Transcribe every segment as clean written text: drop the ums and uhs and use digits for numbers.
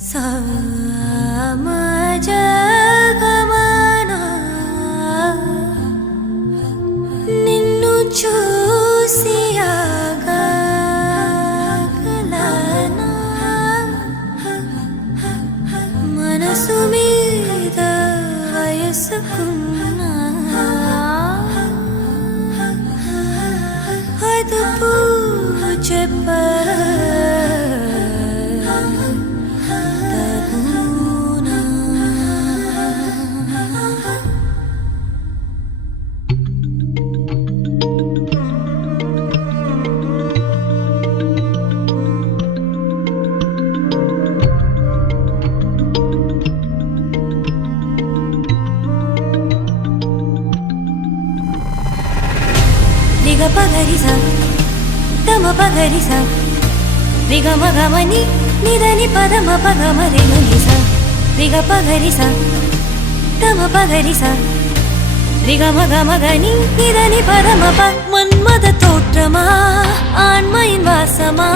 సమజగమనా నిన్ను చూసి ఆగగలనా మనసు మీద వయసుకున్నా అదుపు పగరిసా తమ పగరిసా రిగమ గమని నిదని పదమ పగమ రిగనిసా రిగ పగరిసా తమ పగరిసా ரிகம கமகனி நிதனி பதமப மன்மத தோற்றமா ஆண்மையின் வாசமா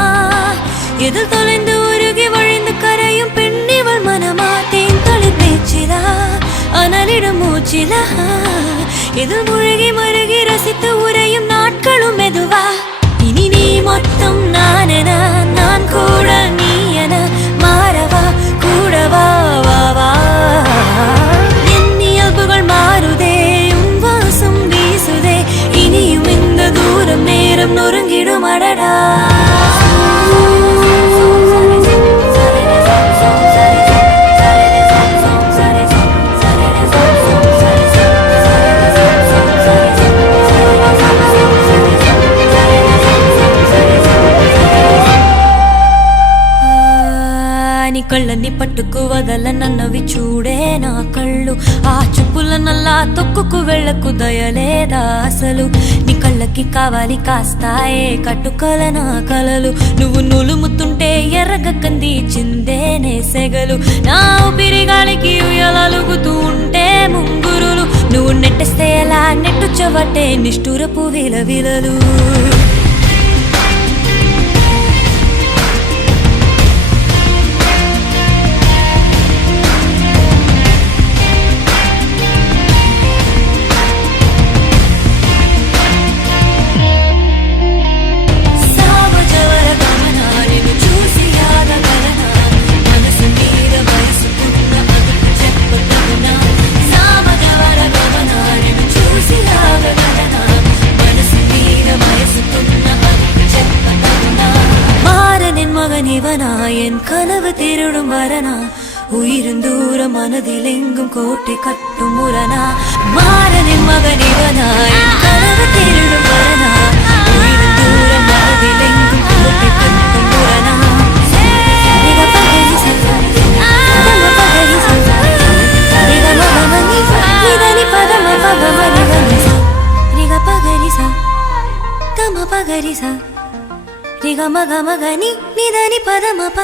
எதில் தொலைந்து உருகி வழிந்து கரையும் பெண்ணிவள் மனமா தேன் தொழில் பேச்சிலா அனலிடும் மூச்சிலா இதில் முழுகி மருகி ரசித்து உரையும் நாட்களும் மெதுவா இனி நீ மொத்தம் நானென நான் கூட நீ என மாறவா கூடவா வா வா என் இயல்புகள் மாறுதே உன் வாசம் வீசுதே இனியும் இந்த தூரம் நேரம் நொறுங்கிடும் அடடா కళ్ళని పట్టుకు వదల నన్నవి చూడే నా కళ్ళు ఆ చూపుల నల్లా తొక్కుకు వెళ్ళకు దయలేదా అసలు నీ కళ్ళకి కావాలి కాస్తాయే కట్టుకల నా కలలు నువ్వు నులుముతుంటే ఎర్రగక్కంది చిందేనే సెగలు నా ఊపిరి గాలికి ఉయ్యాలలుగుతూ ఉంటే ముంగురులు నువ్వు నెట్టేస్తే ఎలా నెట్టు చెవటే నిష్ఠురపు విలవిలలు என் கனவு திருடும் வரனா உயிரும் தூரம் மனதில் எங்கும் கோட்டை கட்டும் முரணா மாறனின் மகன் இவனா என் கனவு திருடும் வரனா உயிரும் தூரம் மனதில் எங்கும் கோட்டை கட்டும் முரணா రిగమ గమగని నిదని పదమప